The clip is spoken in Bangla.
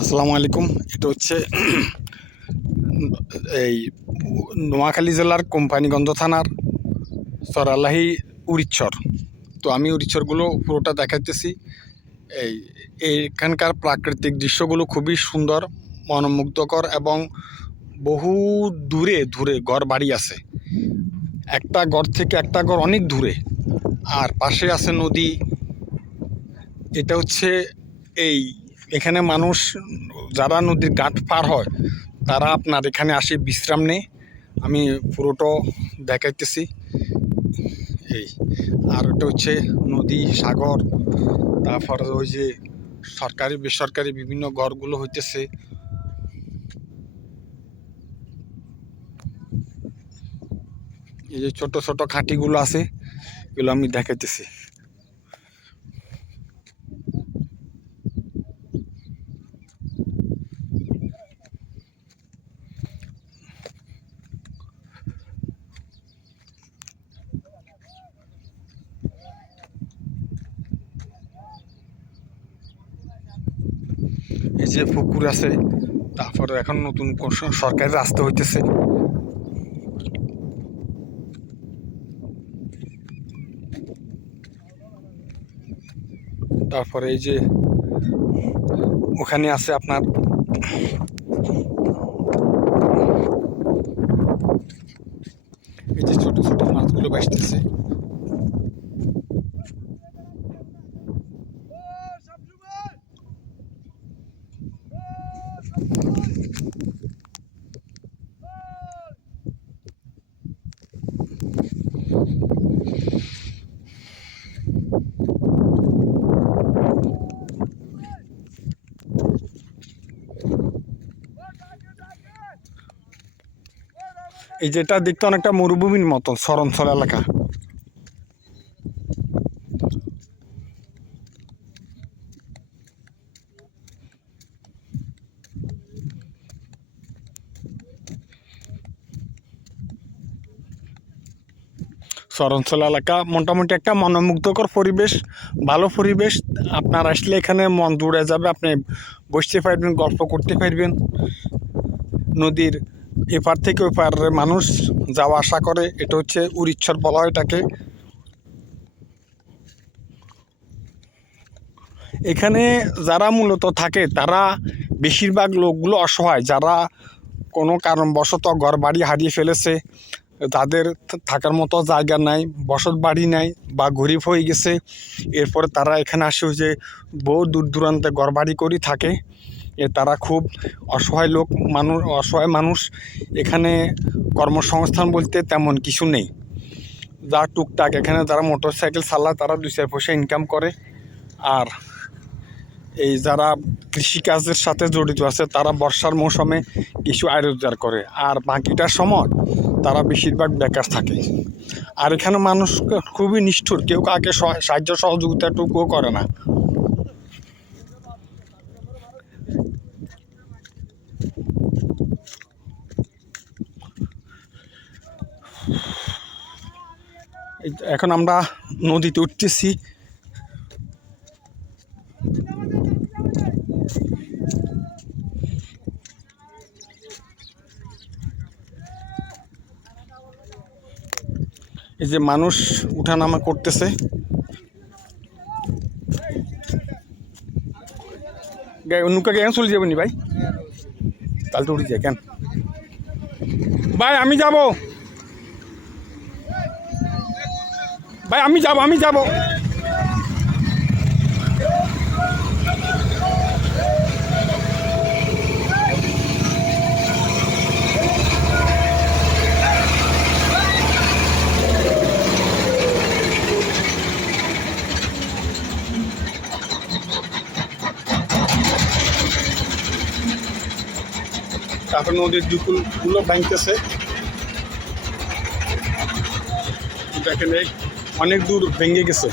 আসসালামু আলাইকুম। এটা হচ্ছে এই নোয়াখালী জেলার কোম্পানিগঞ্জ থানার সরালাহি উরিচ্ছর। তো আমি উরিচ্ছরগুলো পুরোটা দেখাইতেছি। এই এইখানকার প্রাকৃতিক দৃশ্যগুলো খুবই সুন্দর, মনোমুগ্ধকর এবং বহু দূরে দূরে ঘর বাড়ি আছে। একটা ঘর থেকে একটা ঘর অনেক দূরে, আর পাশে আছে নদী। এটা হচ্ছে এখানে মানুষ যারা নদীর ঘাট পার হয় তারা আপনার এখানে আসে বিশ্রাম নেয়। আমি পুরোটা দেখাইতেছি। আর এটা হচ্ছে নদী, সাগর, তারপর ওই যে সরকারি বেসরকারি বিভিন্ন ঘরগুলো হইতেছে। এই যে ছোট ছোট খাঁটিগুলো আছে, এগুলো আমি দেখাইতেছি। এই যে পুকুর আছে, তারপরে এখন নতুন সরকারি রাস্তা হইতেছে। তারপরে এই যে ওখানে আছে আপনার এই যে ছোট ছোট মাছগুলো ভাসতেছে। এই যেটা দেখতে অনেকটা মরুভূমির মতন, শরণখল এলাকা। শরণখল এলাকা মোটামুটি একটা মনোমুগ্ধকর পরিবেশ, ভালো পরিবেশ। আপনার আসলে এখানে মন জুড়ে যাবে, আপনি বসতে পারবেন, গল্প করতে পারবেন। নদীর এপার থেকে ওই পারে মানুষ যাওয়া আসা করে। এটা হচ্ছে উরিচ্ছর বলা হয় এটাকে। এখানে যারা মূলত থাকে তারা বেশিরভাগ লোকগুলো অসহায়, যারা কোনো কারণবশত ঘর বাড়ি হারিয়ে ফেলেছে, তাদের থাকার মতো জায়গা নাই, বসত বাড়ি নাই বা গরিব হয়ে গেছে। এরপরে তারা এখানে আসে যে বহু দূর দূরান্তে ঘর বাড়ি করে থাকে। তারা খুব অসহায় অসহায় মানুষ। এখানে কর্মসংস্থান বলতে তেমন কিছু নেই। যা টুকটাক এখানে যারা মোটর সাইকেল চালায় তারা 2-4 পয়সা ইনকাম করে। আর এই যারা কৃষিকাজের সাথে জড়িত আছে তারা বর্ষার মৌসুমে কিছু আয় রোজগার করে, আর বাকিটার সময় তারা বেশিরভাগ বেকার থাকে। আর এখানে মানুষ খুবই নিষ্ঠুর, কেউ কাকে সাহায্য সহযোগিতাটুকুও করে না। এখন আমরা নদীতে উঠতেছি। এই যে মানুষ উঠানামা করতেছে। নৌকা কেন চলে যাবনি ভাই? তাহলে তো উঠে যায় কেন ভাই? আমি যাব ভাই, আমি যাব। তারপর নদীর দুকুলগুলো ভাঙতেছে। দেখেন অনেক দূর ভেঙে গেছে।